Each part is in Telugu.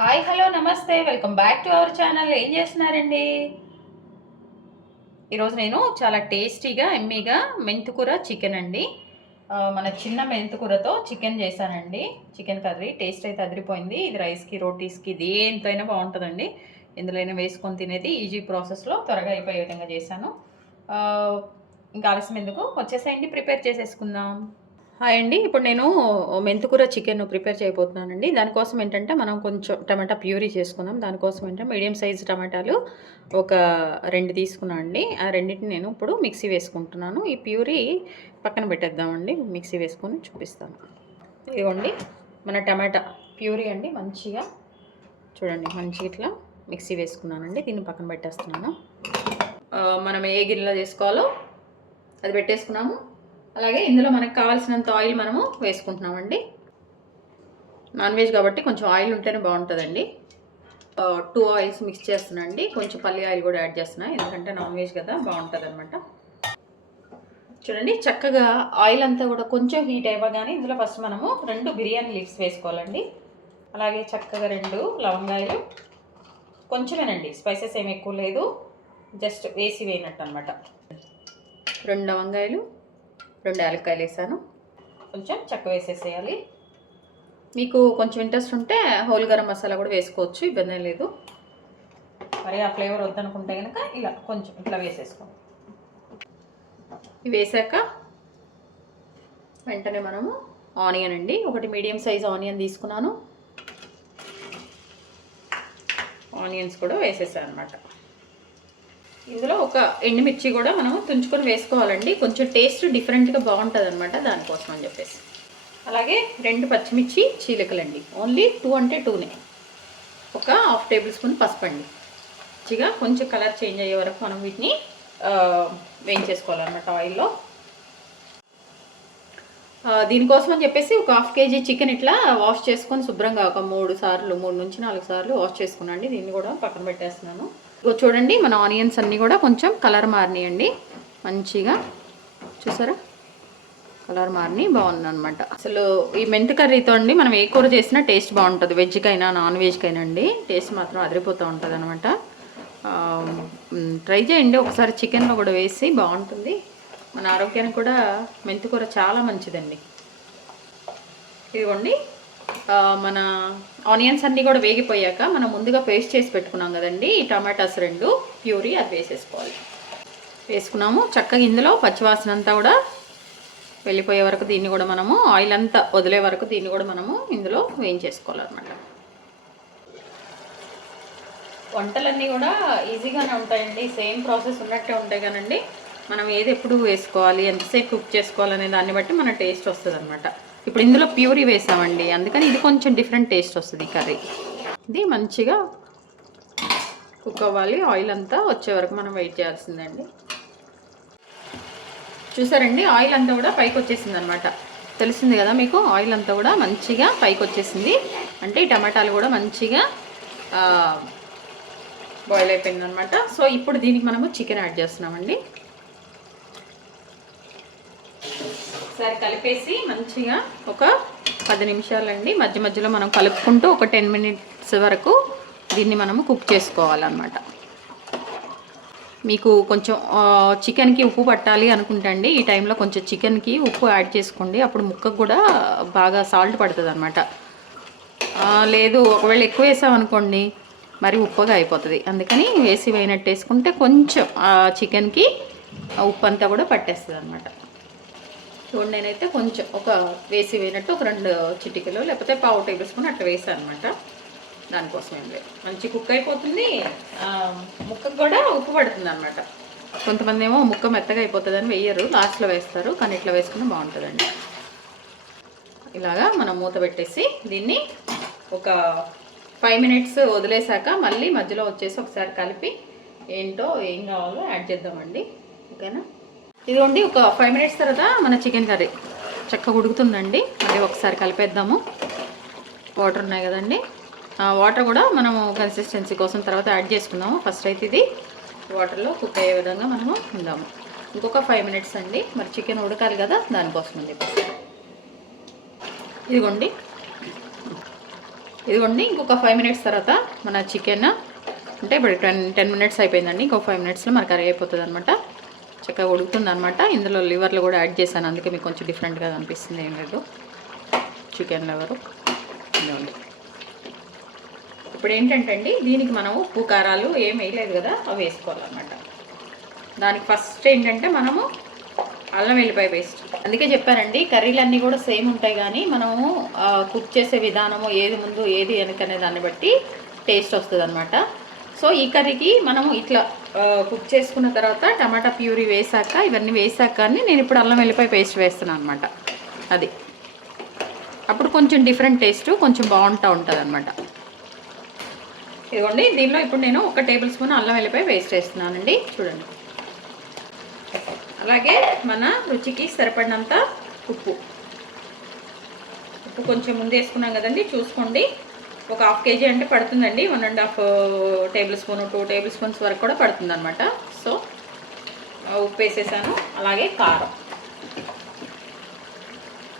హాయ్ హలో నమస్తే welcome back to our channel. ఏం చేస్తున్నారండి? ఈరోజు నేను చాలా టేస్టీగా ఎమ్మీగా మెంతికూర చికెన్ అండి. మన చిన్న మెంతికూరతో చికెన్ చేశానండి. చికెన్ కర్రీ టేస్ట్ అయితే అదిరిపోయింది. ఇది రైస్కి రోటీస్కి దేంతో అయినా బాగుంటుందండి. ఇందులో అయినా వేసుకొని తినేది ఈజీ ప్రాసెస్లో త్వరగా అయిపోయే విధంగా చేశాను. ఇంకా ఆలస్యం ఎందుకు, వచ్చేసేయండి ప్రిపేర్ చేసేసుకుందాం. హాయ్ అండి. ఇప్పుడు నేను మెంతికూర చికెన్ ప్రిపేర్ చేయబోతున్నానండి. దానికోసం ఏంటంటే మనం కొంచెం టమాటా ప్యూరీ చేసుకుందాం. దానికోసం ఏంటంటే మీడియం సైజ్ టమాటాలు ఒక 2 తీసుకున్నాను అండి. ఆ రెండింటిని నేను ఇప్పుడు మిక్సీ వేసుకుంటున్నాను. ఈ ప్యూరీ పక్కన పెట్టేద్దామండి, మిక్సీ వేసుకొని చూపిస్తాను. ఇదిగోండి మన టమాటా ప్యూరీ అండి. మంచిగా చూడండి, మంచిగా ఇట్లా మిక్సీ వేసుకున్నానండి. దీన్ని పక్కన పెట్టేస్తున్నాను. మనం ఏ గిన్నెలో చేసుకోవాలో అది పెట్టేసుకున్నాము. అలాగే ఇందులో మనకు కావాల్సినంత ఆయిల్ మనము వేసుకుంటున్నామండి. నాన్ వెజ్ కాబట్టి కొంచెం ఆయిల్ ఉంటేనే బాగుంటుందండి. 2 ఆయిల్స్ మిక్స్ చేస్తున్నానండి. కొంచెం పల్లి ఆయిల్ కూడా యాడ్ చేస్తున్నా, ఎందుకంటే నాన్ వెజ్ కదా, బాగుంటుంది అనమాట. చూడండి చక్కగా ఆయిల్ అంతా కూడా కొంచెం హీట్ అవ్వగానే ఇందులో ఫస్ట్ మనము 2 బిర్యానీ లీవ్స్ వేసుకోవాలండి. అలాగే చక్కగా 2 లవంగాయలు, కొంచెమేనండి, స్పైసెస్ ఏమి ఎక్కువ లేదు, జస్ట్ వేసి వేయనట్టు అనమాట. 2 లవంగాయలు, 2 యాలక్కాయలు వేసాను. కొంచెం చెక్క వేసేసేయాలి. మీకు కొంచెం ఇంట్రెస్ట్ ఉంటే హోల్ గరం మసాలా కూడా వేసుకోవచ్చు, ఇబ్బంది లేదు. మరి ఆ ఫ్లేవర్ వద్దనుకుంటే కనుక ఇలా కొంచెం ఇట్లా వేసేసుకోండి. ఇవి వేసాక వెంటనే మనము ఆనియన్ అండి, ఒకటి మీడియం సైజ్ ఆనియన్ తీసుకున్నాను. ఆనియన్స్ కూడా వేసేసాను అనమాట. ఇందులో ఒక ఎండుమిర్చి కూడా మనం తుంచుకొని వేసుకోవాలండి, కొంచెం టేస్ట్ డిఫరెంట్గా బాగుంటుంది అనమాట, దానికోసం అని చెప్పేసి. అలాగే 2 పచ్చిమిర్చి చీలికలండి, ఓన్లీ 2 అంటే 2నే. ఒక ½ టేబుల్ స్పూన్ పసుపు అండి. మంచిగా కొంచెం కలర్ చేంజ్ అయ్యే వరకు మనం వీటిని వేయించేసుకోవాలన్నమాట ఆయిల్లో. దీనికోసం అని చెప్పేసి ఒక ½ కేజీ చికెన్ ఇట్లా వాష్ చేసుకొని శుభ్రంగా ఒక 3 నుంచి 4 సార్లు వాష్ చేసుకున్నాండి. దీన్ని కూడా పక్కన పెట్టేస్తున్నాను. చూడండి మన ఆనియన్స్ అన్నీ కూడా కొంచెం కలర్ మారినాయండి, మంచిగా చూసారా, కలర్ మారిని బాగుంది అనమాట. అసలు ఈ మెంతి కర్రీతో అండి మనం ఏ కూర చేసినా టేస్ట్ బాగుంటుంది, వెజ్కైనా నాన్ వెజ్కైనా అండి, టేస్ట్ మాత్రం అదిరిపోతూ ఉంటుంది అనమాట. ట్రై చేయండి ఒకసారి, చికెన్లో కూడా వేసి బాగుంటుంది. మన ఆరోగ్యానికి కూడా మెంతి కూర చాలా మంచిదండి. ఇదిగోండి మన ఆనియన్స్ అన్నీ కూడా వేగిపోయాక మనం ముందుగా పేస్ట్ చేసి పెట్టుకున్నాం కదండి, ఈ టమాటాస్ 2 ప్యూరీ అది వేసేసుకోవాలి. వేసుకున్నాము చక్కగా. ఇందులో పచ్చివాసన అంతా కూడా వెళ్ళిపోయే వరకు దీన్ని కూడా మనము, ఆయిల్ అంతా వదిలే వరకు దీన్ని కూడా మనము ఇందులో వేయించేసుకోవాలన్నమాట. వంటలన్నీ కూడా ఈజీగానే ఉంటాయండి, సేమ్ ప్రాసెస్ ఉన్నట్టే ఉంటాయి కానండి, మనం ఏది ఎప్పుడు వేసుకోవాలి, ఎంతసేపు కుక్ చేసుకోవాలనే దాన్ని బట్టి మన టేస్ట్ వస్తుంది అనమాట. ఇప్పుడు ఇందులో ప్యూరీ వేసామండి, అందుకని ఇది కొంచెం డిఫరెంట్ టేస్ట్ వస్తుంది కర్రీ. ఇది మంచిగా కుక్ అవ్వాలి, ఆయిల్ అంతా వచ్చే వరకు మనం వెయిట్ చేయాల్సిందండి. చూసారండి ఆయిల్ అంతా కూడా పైకి వచ్చేసింది అనమాట, తెలిసింది కదా మీకు, ఆయిల్ అంతా కూడా మంచిగా పైకి వచ్చేసింది. అంటే ఈ టమాటాలు కూడా మంచిగా బాయిల్ అయిపోయింది అనమాట. సో ఇప్పుడు దీనికి మనము చికెన్ యాడ్ చేస్తున్నామండి. ఒకసారి కలిపేసి మంచిగా ఒక 10 నిమిషాలండి మధ్య మధ్యలో మనం కలుపుకుంటూ ఒక 10 మినిట్స్ వరకు దీన్ని మనము కుక్ చేసుకోవాలన్నమాట. మీకు కొంచెం చికెన్కి ఉప్పు పట్టాలి అనుకుంటే అండి, ఈ టైంలో కొంచెం చికెన్కి ఉప్పు యాడ్ చేసుకోండి, అప్పుడు ముక్కకు కూడా బాగా సాల్ట్ పడుతుంది అనమాట. లేదు ఒకవేళ ఎక్కువ వేసామనుకోండి మరి ఉప్పుగా అయిపోతుంది, అందుకని వేసి వేయనట్టు వేసుకుంటే కొంచెం చికెన్కి ఉప్పు అంతా కూడా పట్టేస్తుంది అనమాట. చూడండి నేనైతే కొంచెం ఒక వేసి వేయనట్టు ఒక 2 చిటికలు లేకపోతే ½ టేబుల్ స్పూన్ అట్లా వేసాను అనమాట. దానికోసం ఏం లేదు, మంచి కుక్ అయిపోతుంది, ముక్కకు కూడా ఉప్పు పడుతుంది అనమాట. కొంతమంది ఏమో ముక్క మెత్తగా అయిపోతుందని వేయరు, లాస్ట్లో వేస్తారు, కానీ ఇట్లా వేసుకుని బాగుంటుందండి. ఇలాగా మనం మూత పెట్టేసి దీన్ని ఒక 5 మినిట్స్ వదిలేసాక మళ్ళీ మధ్యలో వచ్చేసి ఒకసారి కలిపి ఏంటో ఏం కావాలో యాడ్ చేద్దామండి. ఓకేనా, ఇదిగోండి ఒక 5 మినిట్స్ తర్వాత మన చికెన్ కర్రీ చక్కగా ఉడుకుతుందండి. మళ్ళీ ఒకసారి కలిపేద్దాము. వాటర్ ఉన్నాయి కదండి, వాటర్ కూడా మనము కన్సిస్టెన్సీ కోసం తర్వాత యాడ్ చేసుకుందాము. ఫస్ట్ అయితే ఇది వాటర్లో కుక్ అయ్యే విధంగా మనము ఉందాము. ఇంకొక 5 మినిట్స్ అండి, మరి చికెన్ ఉడకాలి కదా, దానికోసం అని చెప్పి. ఇదిగోండి ఇదిగోండి ఇంకొక 5 మినిట్స్ తర్వాత మన చికెన్ అంటే ఇప్పుడు 10 మినిట్స్ అయిపోయిందండి. ఇంకో 5 మినిట్స్లో మన కర్రీ అయిపోతుంది అనమాట. చక్కగా ఉడుకుతుంది అనమాట. ఇందులో లివర్లు కూడా యాడ్ చేశాను, అందుకే మీకు కొంచెం డిఫరెంట్గా అనిపిస్తుంది. ఏం లేదు, చికెన్ లివరు. ఇప్పుడు ఏంటంటే అండి, దీనికి మనం ఉప్పు కారాలు ఏం వేయలేదు కదా, అవి వేసుకోవాలన్నమాట. దానికి ఫస్ట్ ఏంటంటే మనము అల్లం వెల్లిపాయ పేస్ట్. అందుకే చెప్పానండి, కర్రీలన్నీ కూడా సేమ్ ఉంటాయి, కానీ మనము కుక్ చేసే విధానము ఏది ముందు ఏది వెనకనే దాన్ని బట్టి టేస్ట్ వస్తుంది అనమాట. సో ఈ కర్రీకి మనము ఇట్లా కుక్ చేసుకున్న తర్వాత టమాటా ప్యూరీ వేసాక, ఇవన్నీ వేసాక నేను ఇప్పుడు అల్లం వెల్లిపాయ పేస్ట్ వేస్తున్నాను అనమాట. అది అప్పుడు కొంచెం డిఫరెంట్ టేస్ట్ కొంచెం బాగుంటూ ఉంటుంది అనమాట. ఇదిగోండి, దీనిలో ఇప్పుడు నేను 1 టేబుల్ స్పూన్ అల్లం వెల్లిపాయ పేస్ట్ వేస్తున్నానండి. చూడండి, అలాగే మన రుచికి సరిపడినంత ఉప్పు కొంచెం ముందు వేసుకున్నాం కదండి, చూసుకోండి. ఒక 1/2 కేజీ అంటే పడుతుందండి. 1.5 టేబుల్ స్పూన్ 2 టేబుల్ స్పూన్స్ వరకు కూడా పడుతుంది అనమాట. సో ఉప్పు వేసేసాను. అలాగే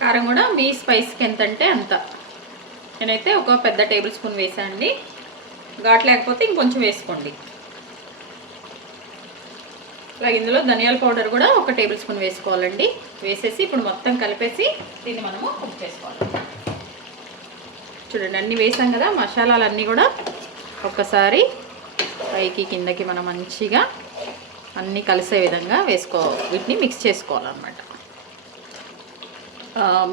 కారం కూడా మీ స్పైస్కి ఎంత అంటే అంత. నేనైతే ఒక పెద్ద టేబుల్ స్పూన్ వేసానండి. ఘాట్ లేకపోతే ఇంకొంచెం వేసుకోండి. అలాగే ఇందులో ధనియాల పౌడర్ కూడా 1 టేబుల్ స్పూన్ వేసుకోవాలండి. వేసేసి ఇప్పుడు మొత్తం కలిపేసి దీన్ని మనము కుక్ చేసుకోవాలి. చూడండి, అన్నీ వేసాం కదా, మసాలాలన్నీ కూడా ఒక్కసారి పైకి కిందకి మనం మంచిగా అన్నీ కలిసే విధంగా వీటిని మిక్స్ చేసుకోవాలన్నమాట.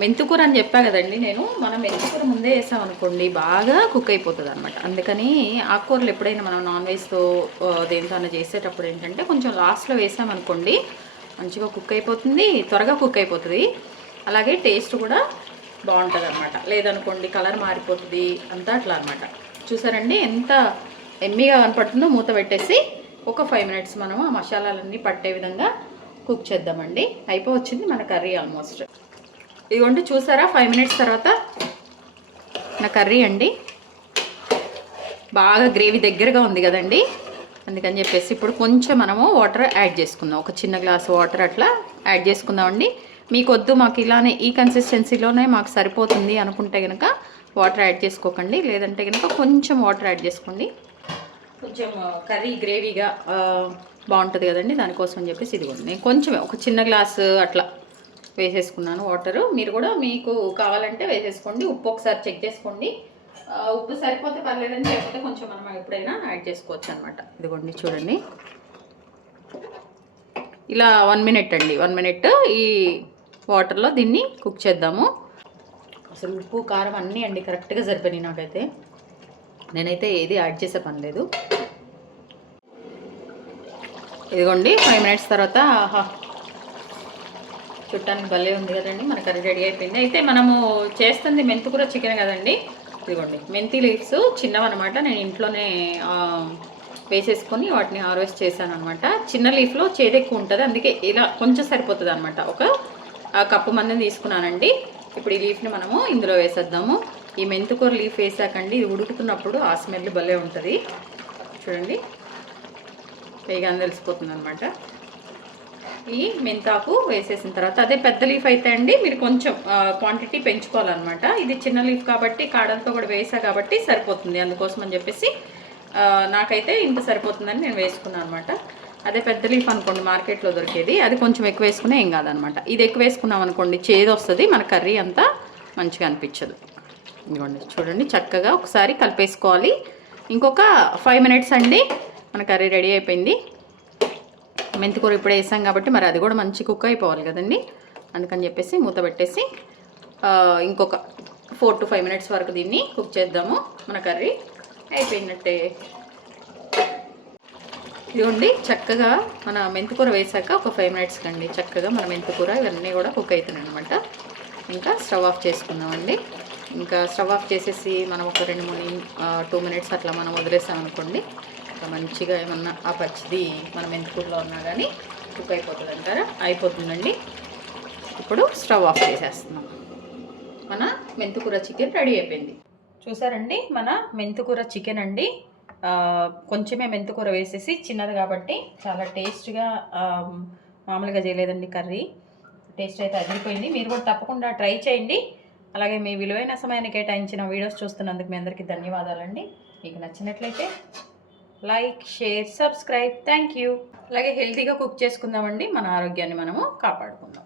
మెంతుకూర అని చెప్పా కదండి నేను, మనం మెంతుకూర ముందే వేసామనుకోండి బాగా కుక్ అయిపోతుంది అనమాట. అందుకని ఆకుకూరలు ఎప్పుడైనా మనం నాన్ వెజ్తో దేంతో చేసేటప్పుడు ఏంటంటే కొంచెం లాస్ట్లో వేసామనుకోండి మంచిగా కుక్ అయిపోతుంది, త్వరగా కుక్ అయిపోతుంది. అలాగే టేస్ట్ కూడా బాగుంటుంది అనమాట. లేదనుకోండి కలర్ మారిపోతుంది, అంతా అట్లా అనమాట. చూసారండి ఎంత ఎమ్మీగా కనపడుతుందో. మూత పెట్టేసి ఒక 5 మినిట్స్ మనము ఆ మసాలాలన్నీ పట్టే విధంగా కుక్ చేద్దామండి. అయిపోవచ్చింది మన కర్రీ ఆల్మోస్ట్. ఇదిగోండి, చూసారా 5 మినిట్స్ తర్వాత నా కర్రీ అండి. బాగా గ్రేవీ దగ్గరగా ఉంది కదండి, అందుకని చెప్పేసి ఇప్పుడు కొంచెం మనము వాటర్ యాడ్ చేసుకుందాం. ఒక చిన్న గ్లాస్ వాటర్ అట్లా యాడ్ చేసుకుందామండి. మీకు వద్దు, మాకు ఇలానే ఈ కన్సిస్టెన్సీలోనే మాకు సరిపోతుంది అనుకుంటే కనుక వాటర్ యాడ్ చేసుకోకండి. లేదంటే కనుక కొంచెం వాటర్ యాడ్ చేసుకోండి. కొంచెం కర్రీ గ్రేవీగా బాగుంటుంది కదండి, దానికోసం అని చెప్పేసి ఇదిగోండి నేను కొంచెం ఒక చిన్న గ్లాసు అట్లా వేసేసుకున్నాను వాటరు. మీరు కూడా మీకు కావాలంటే వేసేసుకోండి. ఉప్పు ఒకసారి చెక్ చేసుకోండి. ఉప్పు సరిపోతే పర్లేదని, లేకపోతే కొంచెం మనం ఎప్పుడైనా యాడ్ చేసుకోవచ్చు అనమాట. ఇదిగోండి చూడండి, ఇలా 1 మినిట్ అండి, 1 మినిట్ ఈ వాటర్లో దీన్ని కుక్ చేద్దాము. అసలు ఉప్పు కారం అన్నీ అండి కరెక్ట్గా సరిపోయినాయి నాకైతే. నేనైతే ఏది యాడ్ చేసే పని లేదు. ఇదిగోండి 5 మినిట్స్ తర్వాత చుట్టానికి భలే ఉంది కదండి, మన కర్రీ రెడీ అయిపోయింది. అయితే మనము చేస్తుంది మెంతికూర చికెన్ కదండి. ఇదిగోండి మెంతి లీవ్స్ చిన్నవన్నమాట, నేను ఇంట్లోనే వేసేసుకొని వాటిని హార్వెస్ట్ చేశాను అనమాట. చిన్న లీఫ్లో చేదు ఎక్కువ ఉంటుంది, అందుకే ఇలా కొంచెం సరిపోతుంది అనమాట. ఒక కప్పు మందిని తీసుకున్నానండి. ఇప్పుడు ఈ లీఫ్ని మనము ఇందులో వేసేద్దాము. ఈ మెంతికూర లీఫ్ వేసాకండి, ఇది ఉడుకుతున్నప్పుడు ఆ స్మెల్ భలే ఉంటుంది. చూడండి, పైగా తెలిసిపోతుంది అనమాట. ఈ మెంతాకు వేసేసిన తర్వాత, అదే పెద్ద లీఫ్ అయితే అండి మీరు కొంచెం క్వాంటిటీ పెంచుకోవాలన్నమాట. ఇది చిన్న లీఫ్ కాబట్టి కాడలతో కూడా వేసా కాబట్టి సరిపోతుంది. అందుకోసం అని చెప్పేసి నాకైతే ఇంత సరిపోతుందని నేను వేసుకున్నాను అనమాట. అదే పెద్ద లీఫ్ అనుకోండి మార్కెట్లో దొరికేది, అది కొంచెం ఎక్కువ వేసుకునే ఏం కాదనమాట. ఇది ఎక్కువ వేసుకున్నాం అనుకోండి చేదు వస్తుంది, మన కర్రీ అంతా మంచిగా అనిపించదు. ఇదిగోండి చూడండి, చక్కగా ఒకసారి కలిపేసుకోవాలి. ఇంకొక 5 మినిట్స్ అండి మన కర్రీ రెడీ అయిపోయింది. మెంతికూర ఇప్పుడు వేసాం కాబట్టి మరి అది కూడా మంచి కుక్ అయిపోవాలి కదండి, అందుకని చెప్పేసి మూత పెట్టేసి ఇంకొక 4 to 5 మినిట్స్ వరకు దీన్ని కుక్ చేద్దాము. మన కర్రీ అయిపోయినట్టే. ఇదిగోండి చక్కగా మన మెంతికూర వేసాక ఒక 5 మినిట్స్ కండి చక్కగా మన మెంతికూర ఇవన్నీ కూడా కుక్ అవుతున్నాయి అనమాట. ఇంకా స్టవ్ ఆఫ్ చేసుకుందామండి. ఇంకా స్టవ్ ఆఫ్ చేసేసి మనం ఒక 2 మినిట్స్ అట్లా మనం వదిలేసామనుకోండి, మంచిగా ఏమన్నా ఆ పచ్చిది మన మెంతికూరలో ఉన్నా కానీ కుక్ అయిపోతుంది అంటారా, అయిపోతుందండి. ఇప్పుడు స్టవ్ ఆఫ్ చేసేస్తున్నాం. మన మెంతికూర చికెన్ రెడీ అయిపోయింది. చూసారండి, మన మెంతికూర చికెన్ అండి. కొంచెమే మెంతికూర వేసేసి చిన్నది కాబట్టి చాలా టేస్ట్గా, మామూలుగా చేయలేదండి కర్రీ. టేస్ట్ అయితే అదిరిపోయింది. మీరు కూడా తప్పకుండా ట్రై చేయండి. అలాగే మీ విలువైన సమయాన్ని కేటాయించిన వీడియోస్ చూస్తున్నందుకు మీ అందరికీ ధన్యవాదాలండి. మీకు నచ్చినట్లయితే like, share, subscribe. Thank you. అలాగే హెల్తీగా కుక్ చేసుకుందామండి, మన ఆరోగ్యాన్ని మనము కాపాడుకుందాం.